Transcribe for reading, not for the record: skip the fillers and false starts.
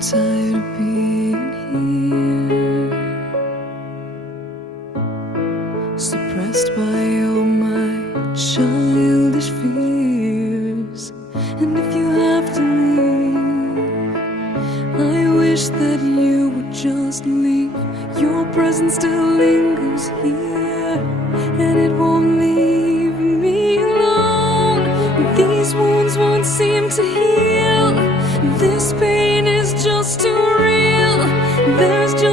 tired of being here, suppressed by all my childish fears. And if you have to leave, I wish that you would just leave. Your presence still lingers here, and it won't leave me alone. These wounds won't seem to heal. This pain is just too real. There's just